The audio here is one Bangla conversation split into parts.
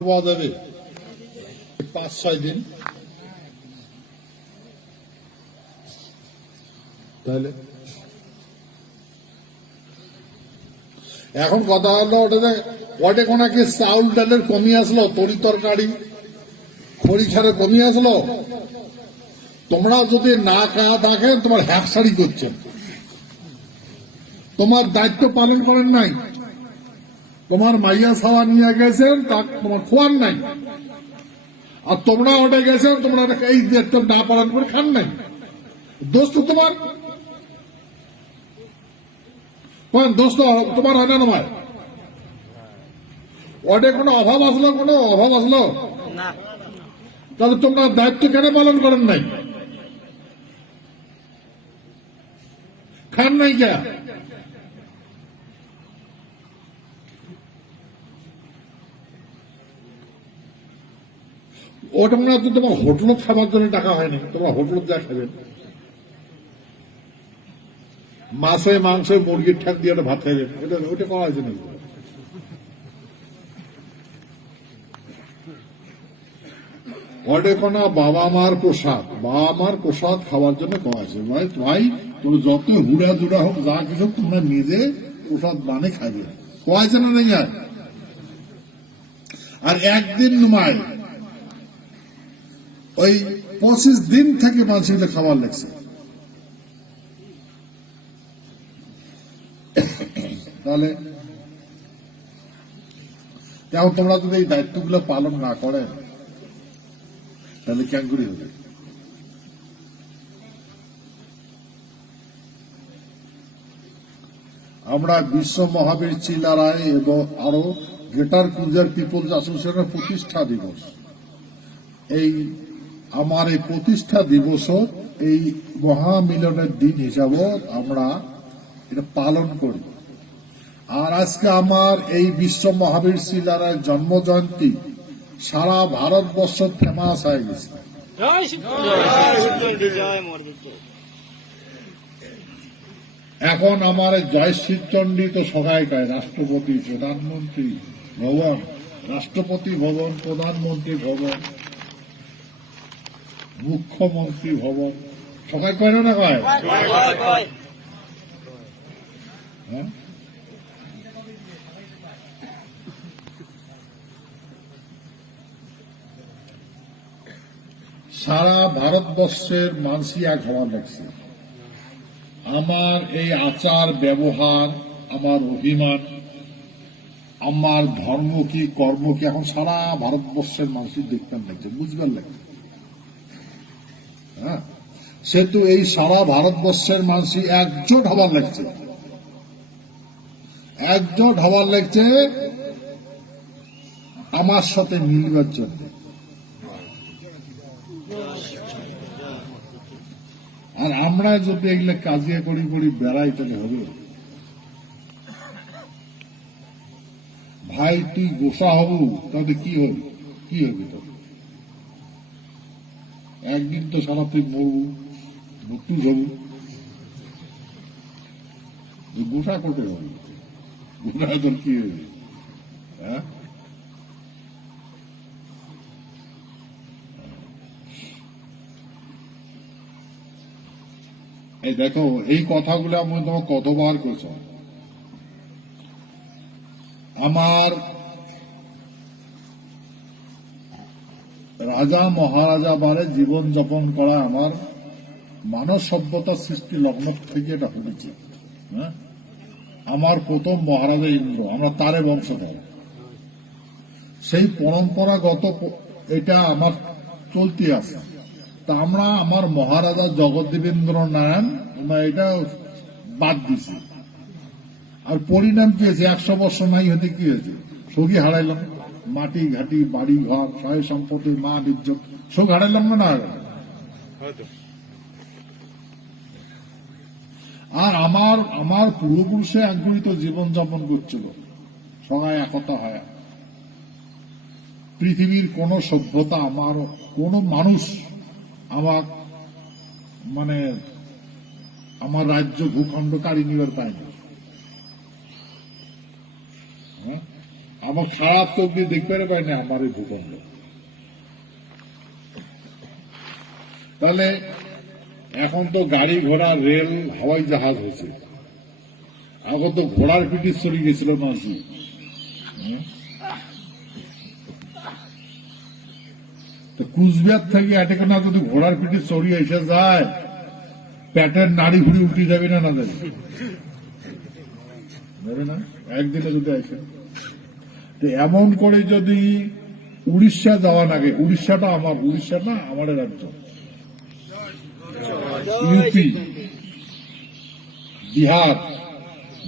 পাওয়া যাবে 5-6 দিন। তাহলে এখন কথা হলো ওটা কোন কি চাউল ডালের কমি আসলো, তরি তরকারি খড়ি ছাড়া কমি আসলো। তোমরা যদি না খাওয়া থাকেন তোমার হ্যাকসারি করছেন, তোমার দায়িত্ব পালন করেন নাই, তোমার মাইয়া ছাওয়া নিয়ে গেছেন তা তোমার খোয়ার নাই, আর তোমরা ওটা গেছেন তোমরা এই দায়িত্ব না পালন করে খান নাই। দোষ তো তোমার, দোষ তো তোমার হয় না। নয় ওটা কোনো অভাব আসলো, কোনো অভাব আসলো না, তাহলে তোমরা দায়িত্ব কেন পালন করেন নাই, খান নাই কে? ওটা মনে হচ্ছে তোমার হোটেলত খাবার জন্য টাকা হয়নি, তোমার হোটেলত যা খাবেন মাছে মাংস মুরগির ঠ্যাক দিয়ে ভাত খাইবেন, ওটা করা হয়েছে নাকি? ওটা কোনো বাবা মার প্রসাদ, বাবা মার প্রসাদ খাওয়ার জন্য করা হয়েছে। ভাই তুমি যত হুড়া জুড়া হোক যা কিছু হোক তোমরা নিজে প্রসাদ বানে খাবে, করা হয়েছে না নেই? আর একদিন নয় ওই 25 দিন থেকে মানুষের খাবার লাগছে। তাহলে এখন তোমরা যদি এই দায়িত্বগুলো পালন না করেন তাহলে কেন করে হবে? আমরা বিশ্ব মহাবীর চিলারায় এবং আরো গ্রেটার কুজার পিপলস অ্যাসোসিয়েশনের প্রতিষ্ঠা দিবস, এই আমার এই প্রতিষ্ঠা দিবস এই মহামিলনের দিন হিসাবে আমরা এটা পালন করি। আর আজকে আমার এই বিশ্ব মহাবীর শিলারায় জন্ম জয়ন্তী সারা ভারতবর্ষ ফেমাস হয়ে গেছে। এখন আমার জয় শিবচণ্ডী তো সবাই কয়, রাষ্ট্রপতি প্রধানমন্ত্রী ভবন, রাষ্ট্রপতি ভবন, প্রধানমন্ত্রী ভবন, মুখ্যমন্ত্রী ভবন, সবাই কয় না কয়? হ্যাঁ, সারা ভারতবর্ষের মানুষই এক হওয়া লাগছে। আমার এই আচার ব্যবহার, আমার অভিমান, আমার ধর্ম কি কর্ম কি এখন সারা ভারতবর্ষের মানুষই দেখতেন লাগছে, বুঝবেন লাগছে। হ্যাঁ, সেহেতু এই সারা ভারতবর্ষের মানুষই একজোট হবার লাগছে, একজোট হবার লাগছে আমার সাথে মিলবার জন্য। আর আমরা যদি এগুলো কাজিয়া করি করি বেড়াই তাহলে হবে? ভাই তুই গোসা হব তাহলে কি হবে? কি হবে তবে? একদিন তো সারা তুই মরবু, মৃত্যু হব, গোসা করতে হবে, গোসা তোর কি হবে? হ্যাঁ, এই দেখো এই কথাগুলো আমি তোমাকে কতবার করছ। আমার রাজা মহারাজা বারে জীবন যাপন করা আমার মানব সভ্যতার সৃষ্টি লগ্ন থেকে এটা হয়েছে। হ্যাঁ, আমার প্রথম মহারাজা ইন্দ্র, আমরা তারে বংশধর, সেই পরম্পরাগত এটা আমার চলতে আছে। তা আমরা আমার মহারাজা জগদ্দেবেন্দ্র নারায়ণ আমরা এটা বাদ দিছি। আর পরিণাম কি হয়েছে? 100 বছর নাই হতে কি হয়েছে? সগি হারাইলাম, মাটি ঘাটি বাড়ি ঘর সয় সম্পত্তি মা ইজ্জত সব হারাইলাম না। আর আমার পূর্বপুরুষে একজনই তো জীবন যাপন করছিল সবাই একতা হয়। পৃথিবীর কোন সভ্যতা আমার কোন মানুষ আমার মানে আমার রাজ্য ভূখণ্ড কাড়ি নিবার পায়নি। আমার খারাপ চোখ দিয়ে দেখতে পাই না আমার এই ভূখণ্ড। তাহলে এখন তো গাড়ি ঘোড়া রেল হাওয়াই জাহাজ হয়েছে, এখন তো ঘোড়ার পিঠে চলে গেছিল মাঝি। তো কুচবিহার থেকে এটাকে যদি ঘোড়ার পিঠে চড়িয়ে এসে যায়, পেটের নাড়ি ঘুড়ি উঠে যাবে না যাবে? যাবে না একদিনে যদি আসে। তো এমন করে যদি উড়িষ্যা যাওয়া লাগে, উড়িষ্যাটা আমার, উড়িষ্যা না আমার রাজ্য, ইউপি, বিহার,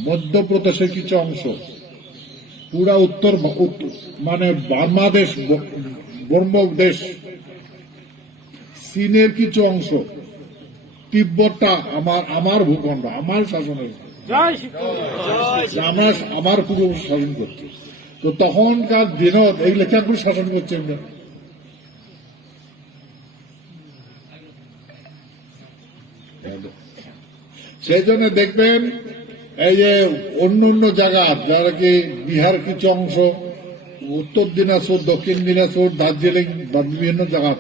মধ্যপ্রদেশের কিছু অংশ, পুরা উত্তর মানে বাংলাদেশ, ব্রহ্মদেশ, চীনের কিছু অংশ, তিব্বতটা আমার ভূখণ্ড, আমার শাসনের, আমার পুরো শাসন করছে। তো তখনকার দিনত এই লেখাগুলো শাসন করছে আমরা। সেই জন্য দেখবেন এই যে অন্য অন্য জায়গা, যারা কি বিহার কিছু অংশ, উত্তর দিনাজপুর, দক্ষিণ দিনাজপুর, দার্জিলিং, বিভিন্ন জায়গা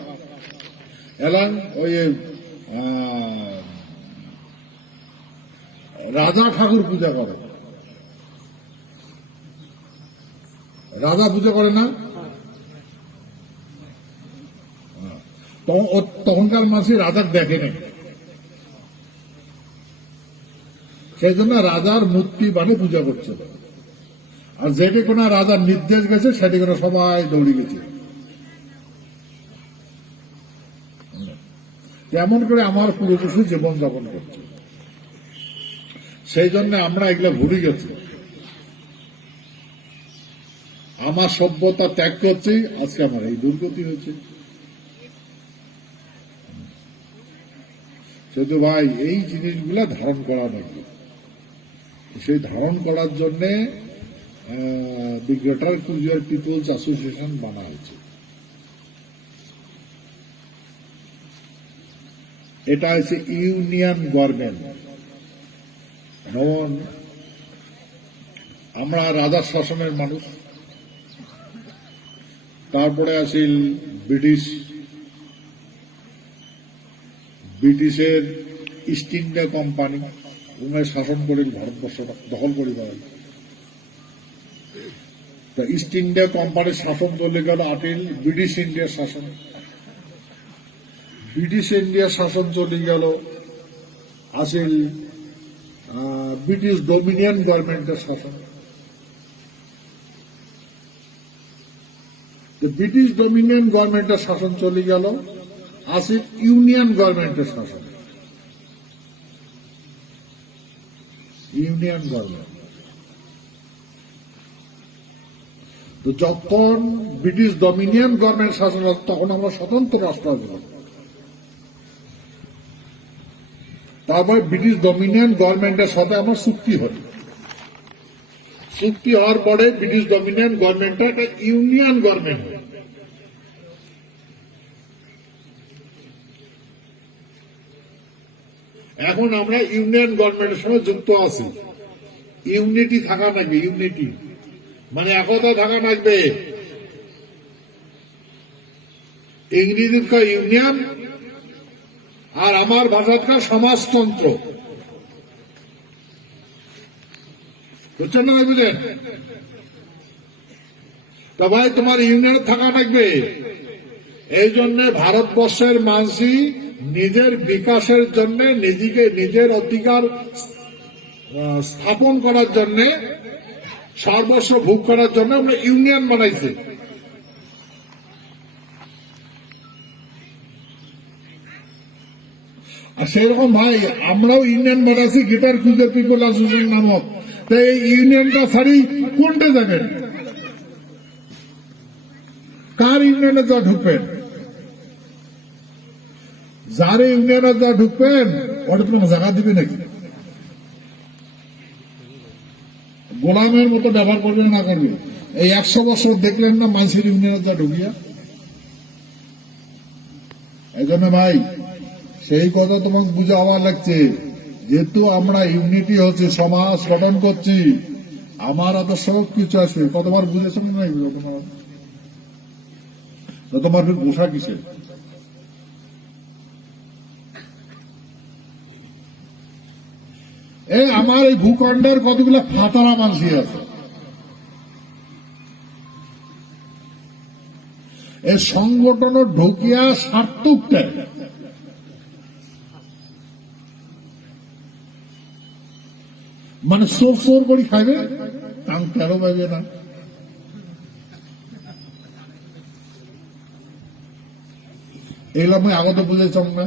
এলাম ওই রাজা ঠাকুর পূজা করে। রাজা পূজা করে না? তখনকার মানুষ রাজা দেখে নেই, সেই জন্য রাজার মূর্তি বানিয়ে পূজা করছে। আর যেটি কোন রাজার নির্দেশ গেছে সেটি কোনো সবাই দৌড়ে গেছে। তেমন করে আমার পূর্বপুরুষ জীবন যাপন করছে, সেই জন্য আমরা এগুলো ভুলে গেছি। আমার সভ্যতা ত্যাগ করছি, আজকে আমার এই দুর্গতি হয়েছে। শুধু ভাই এই জিনিসগুলো ধারণ করা লাগবে। সেই ধারণ করার জন্য the Greater Cooch Behar People's Association বানা হয়েছে। এটা হচ্ছে ইউনিয়ন গভর্নমেন্ট। যেমন আমরা রাজার শাসনের মানুষ, তারপরে আসিল ব্রিটিশের ইস্ট ইন্ডিয়া কোম্পানি, উনার শাসন করিল ভারতবর্ষটা দখল করে দেওয়াল। ইস্ট ইন্ডিয়া কোম্পানির শাসন চলে গেল আটিল ব্রিটিশ ইন্ডিয়ার শাসন। ব্রিটিশ ইন্ডিয়ার শাসন চলে গেল আসিল ব্রিটিশ ডোমিনিয়ন গভর্নমেন্টের শাসন। ব্রিটিশ ডোমিনিয়ন গভর্নমেন্টের শাসন চলে গেল আসিল ইউনিয়ন গভর্নমেন্টের শাসন। ইউনিয়ন গভর্নমেন্ট তো যখন ব্রিটিশ ডোমিনিয়ন গভর্নমেন্ট শাসন, তখন আমরা স্বতন্ত্র রাষ্ট্র ছিলাম। তারপর ব্রিটিশ ডোমিনিয়ন গভর্নমেন্টের সাথে আমার চুক্তি হল। চুক্তি হওয়ার পরে ব্রিটিশ ডোমিনিয়ন গভর্নমেন্টটা একটা ইউনিয়ন গভর্নমেন্ট। এখন আমরা ইউনিয়ন গভর্নমেন্টের সঙ্গে যুক্ত আছি। ইউনিটি থাকা লাগবে, ইউনিটি মানে একতা থাকা লাগবে। ইংরেজির ইউনিয়ন আর আমার ভাষার সমাজতন্ত্র, বুঝছেন না? বুঝলেন? তা ভাই তোমার ইউনিয়ন থাকা লাগবে। এই জন্য ভারতবর্ষের মানুষই নিজের বিকাশের জন্য, নিজের অধিকার স্থাপন করার জন্য, সর্বস্ব ভোগ করার জন্য আমরা ইউনিয়ন বানাইছি। আর সেরকম ভাই আমরাও ইউনিয়ন বানাইছি, গ্রেটার কুচবিহার পিপল অ্যাসোসিয়েশন নামক। তো এই ইউনিয়নটা ছাড়ি কোনটা যাবেন? কার ইউনিয়নে যা ঢুকবেন? যার ইউনিয়নে যা ঢুকবেন ওটা তোমাকে জায়গা দিবে নাকি? গোলামের মতো ব্যবহার করবে না করবে? এই 100 বছর দেখলেন না মানুষের ইউনিয়নে যা ঢুকিয়া। এই জন্য ভাই সেই কথা তোমাকে বুঝে হওয়া লাগছে, যেহেতু আমরা ইউনিটি হচ্ছে, সমাজ গঠন করছি, আমার আদর্শ কিছু আসবে, কতবার বুঝেছেন না? তোমার ফির গোসা কিসে? আমার এই ভূখণ্ডের কতগুলো ফাতারা মানসি আছে, এই সংগঠন ঢুকিয়া সার্থকটা মানে সোর সোর করে খাইবে, তাও তেরো পাইবে না। এগুলো আমি আগত বুঝেছম না।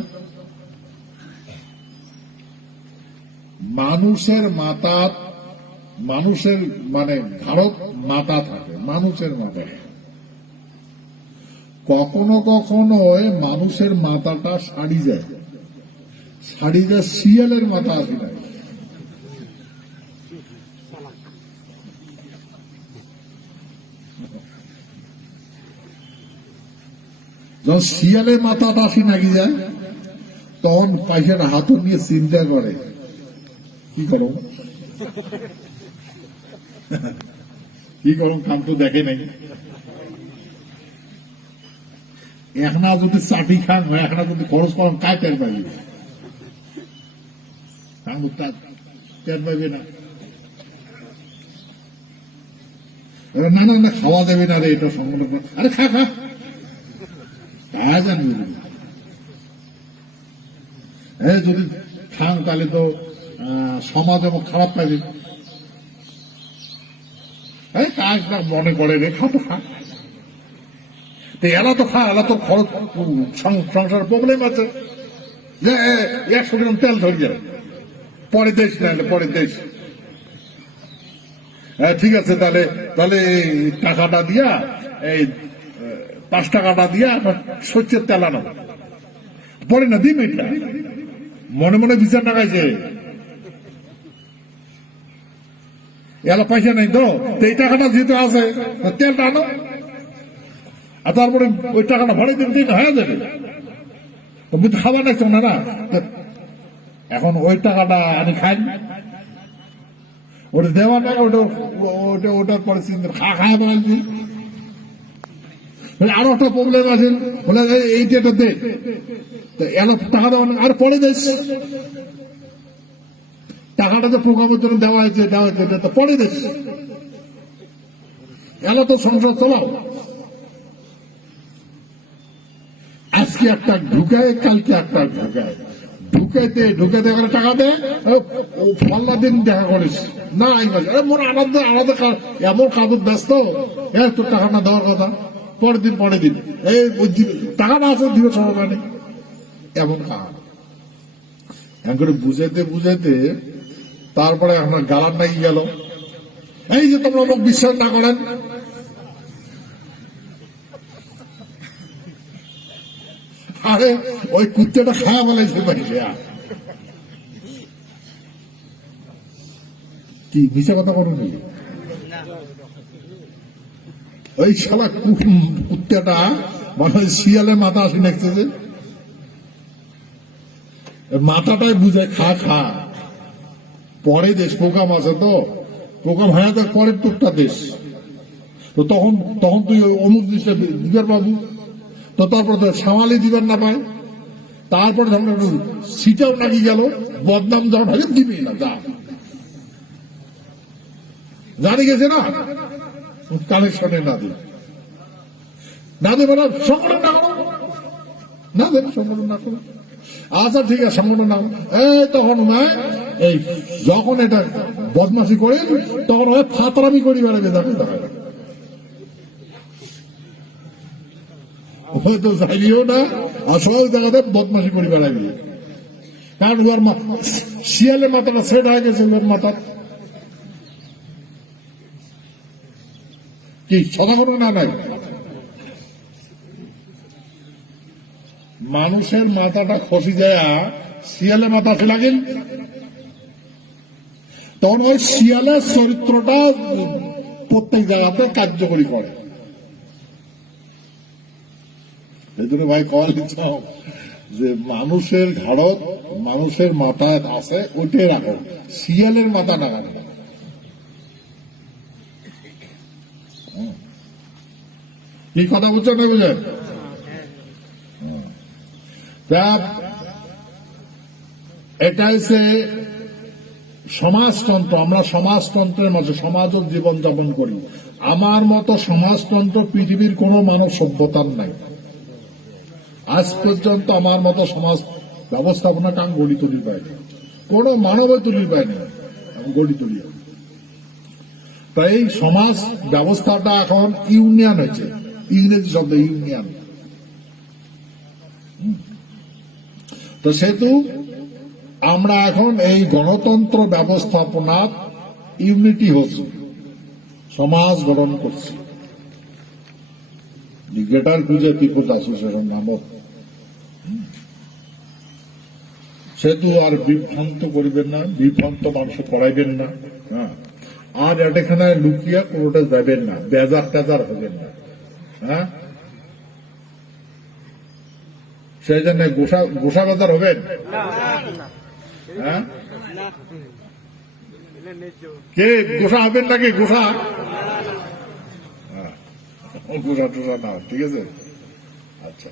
মানুষের মাথা, মানুষের মানে ঘাড়ত মাথা থাকে, মানুষের মাথায় কখনো কখনো মানুষের মাথাটা সারি যায়, শিয়ালের মাথা আসি না। যখন শিয়ালের মাথাটা আসি নাকি যায়, তখন পয়সাটা হাত নিয়ে চিন্তা করে কি করো কি করো, কাম তো দেখে নাই। এখন যদি চাটি খান, এখন যদি খরচ করেন, কায় টের পাইবে? টের পাইবে না। না না না, খাওয়া যাবে না রে, এটা সংগঠন। আরে খা খা, তা জানবি যদি খান তাহলে তো সমাজ এবং খারাপ পাইবে। কাজটা মনে করে রে, খা তো খা। এলা তো খা, এলা তো খরচ, সংসার প্রবলেম আছে, যে 100 গ্রাম তেল ধরে যায়, পরে দেশ নাহলে পরে দেশ। ঠিক আছে, তাহলে তাহলে এই টাকাটা দিয়া, এই 5 টাকাটা দিয়া সর্ষের তেল আনো, পরে না দিন। এটা মনে মনে বিচার টাকাইছে, এলা পয়সা নেই তো, এই টাকাটা যেহেতু আছে, তেলটা আনো, আর তারপরে ওই টাকাটা ভরে দিন, দিন হয়ে যাবে। তুমি তো খাবার নাইছো না, না এখন ওই টাকাটা আমি খাই, ওটা দেওয়া না, ওটার পরে চিন্তা খাওয়া বানাচ্ছি। আরো একটা প্রবলেম আছে, বলে এইটা দে, এলা টাকা দেওয়া, আর পরে দেশ টাকাটা তো প্রোগ্রামের জন্য দেওয়া হয়েছে, এটা পরে দেশ। এলা তো সংসার চলাও, আজকে একটা ঢুকায়, কালকে একটা ঢুকায়, ঢুকাইতে করে টাকা দেয়, পাল্লা দিন দেখা করিস না, মনে আলাদা আলাদা এমন কাজের ব্যস্ত, তোর টাকা না দেওয়ার কথা, পরের দিন এই টাকাটা আছে, দিবে সময় নেই, এমন কাজ। এমন করে বুঝাইতে তারপরে আপনার গালার নাকি গেল, এই যে তোমরা লোক বিশ্বাস না করেন, আরে ওই কুত্তেটা খাওয়া বলেছে কি মিশা কথা করুন, ওই শালা কুত্তেটা মানে শিয়ালের মাথা আসি নাকছে, যে মাথাটাই বুঝে খা খা, পরে দেশ পোকা মাছে তো, পোকা ভাড়া তো পরের টুকটা দেশ, তো তখন তুই অমুক জিনিসটা দিবার পাবি, তো তারপর তো সামালি দিবার না পায়, তারপরে সিটাও নাকি গেল, বদনাম যাওয়া ভাবে দিবি না, যা জানি গেছে না, কালেকশনে না দিই, না দেবে না, সংগঠন না করো, না দেবে সংগঠন না করো, আচ্ছা ঠিক আছে সংগঠন না, তখন এই যখন এটা বদমাশি করে, তখন হয় ফাতরামি করি বেড়াবে, দেখে দেখা হয়তো চাইলেও না, আর সব জায়গাতে বদমাশি করে বেড়াবি, কারণ ওর শিয়ালের মাথাটা সেট হয়ে গেছে, ওর মাথা কি সদা করো না, নাই মানুষের মাথাটা খসি যায়, শিয়ালের মাথা আসে লাগেন, তখন ওই শিয়ালের চরিত্রটা প্রত্যেক জায়গাতে কার্যকরী করে। এই জন্য ভাই কল যে মানুষের ঘাড়ত, মানুষের মাথায় আছে, ওইটাই রাখো, শিয়ালের মাথা না রাখো। কি কথা বুঝছেন না বুঝেন? এটা হচ্ছে সমাজতন্ত্র। আমরা সমাজতন্ত্রের মাঝে সমাজ জীবন যাপন করি। আমার মতো সমাজতন্ত্র পৃথিবীর কোন মানব সভ্যতার নাই। আজ পর্যন্ত আমার মতো সমাজ ব্যবস্থাপনা কাম গড়ি তুলি পায়নি, কোন মানবে তুলি পায়নি, আমি গড়ি তুলি। তাই এই সমাজ ব্যবস্থাটা এখন ইউনিয়ন হয়েছে, ইংরেজি শব্দ ইউনিয়ন। তো সেহেতু আমরা এখন এই গণতন্ত্র ব্যবস্থাপনা ইউনিটি হচ্ছে, সমাজ গঠন করছি। গ্রেটার গুজরাট পিপলস অ্যাসোসিয়েশন নামক। সেহেতু আর বিভ্রান্ত করবেন না, বিভ্রান্ত মানুষ করাইবেন না। হ্যাঁ, আর এটাখানে লুকিয়া কোনোটা যাবেন না, বেজার টেজার হবেন না। হ্যাঁ, সেই জন্য গোসা বাজার হবেন। হ্যাঁ, কে গোসা হবেন নাকি? গোসা গোসা টোসা না, ঠিক আছে। আচ্ছা,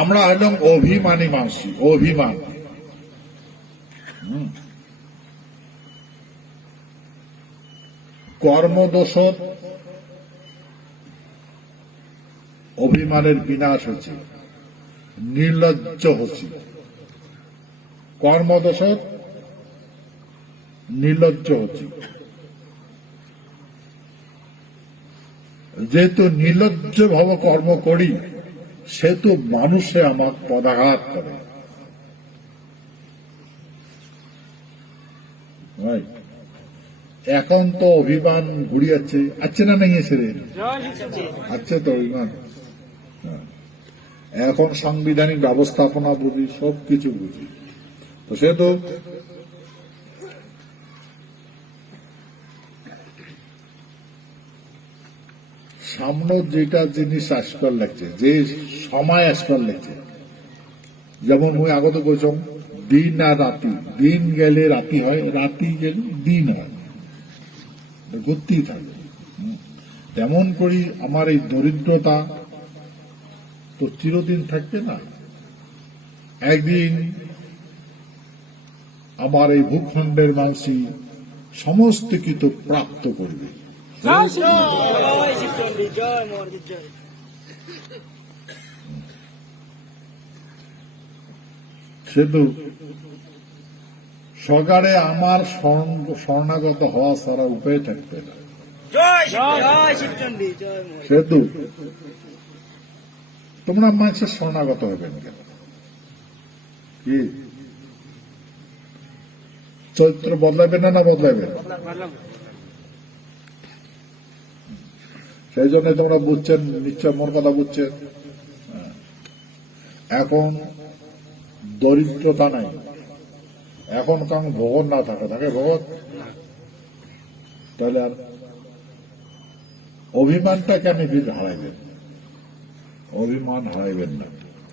আমরা হলাম অভিমানী মানুষ, অভিমান। কর্মদোষ অভিমানের বিনাশ হচ্ছে, নির্লজ্জ হচ্ছে। কর্মদোষ নির্লজ্জ হচ্ছে। যেহেতু নির্লজ্জ ভাবে কর্ম করি, সেহেতু মানুষে আমার পদাঘাত করে। এখন তো অভিমান ঘুরিয়াচ্ছে, আছে না নেই এসে? আছে তো অভিমান। এখন সাংবিধানিক ব্যবস্থাপনা বুঝি, সবকিছু বুঝি। তো সেহেতু সামনে যেটা জিনিস আসবার লাগছে, যে সময় আসবার লাগছে, যেমন মুই আগত কইছম দিন আর রাতি, দিন গেলে রাতি হয়, রাতি গেলে দিন হয়, ঘুরতেই থাকে। তেমন করি আমার এই দরিদ্রতা তো চিরদিন থাকবে না। একদিন আমার এই ভূখণ্ডের মানুষই সমস্ত কিছু প্রাপ্ত করবে। সেতু সরকারে আমার শরণাগত হওয়া ছাড়া উপায় থাকবে না। সেতু তোমরা মানুষের শরণাগত হবেন কেন? কি চরিত্র বদলাবে না, না বদলাবে? সেই জন্য তোমরা বুঝছেন, নিশ্চয় মোর কথা বুঝছেন। এখন দরিদ্রতা নাই, এখন কারণ ভগৎ না থাকে, থাকে ভগৎ। তাহলে আর অভিমানটাকে আমি হারাইবেন, অভিমান হারাইবেন না,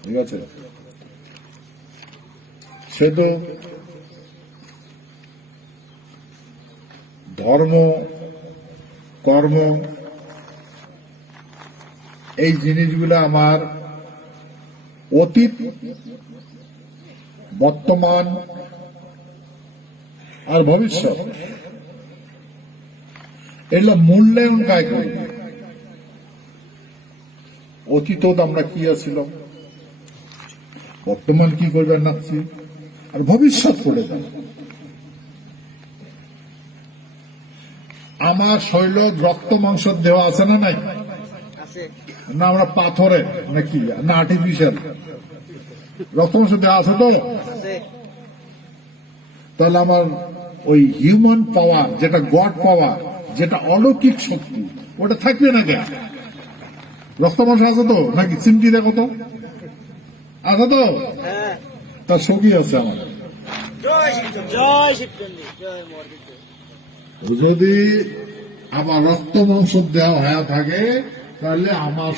ঠিক আছে? সে তো ধর্ম, কর্ম, এই জিনিসগুলো আমার অতীত, বর্তমান আর ভবিষ্যৎ, এগুলো মূল্যায়ন কায় করবে। অতীত আমরা কি আছিলাম, বর্তমান কি করবেন নাচ্ছি, আর ভবিষ্যৎ করে যাব। আমার শৈল রক্ত মাংস দেওয়া আছে না নাই? না আমরা পাথরের নাকি, না আর্টিফিশিয়াল রক্ত মাংস দেওয়া আছে? তো তাহলে আমার ওই হিউম্যান পাওয়ার, যেটা গড পাওয়ার, যেটা অলৌকিক শক্তি, ওটা থাকবে না কেন? রক্ত মাংস আছে তো নাকি? চিমটি দেখো তো, আছে তো? তার সঙ্গী আছে আমার। যদি আমার রক্ত মাংস দেওয়া হয়ে থাকে, তাহলে আমার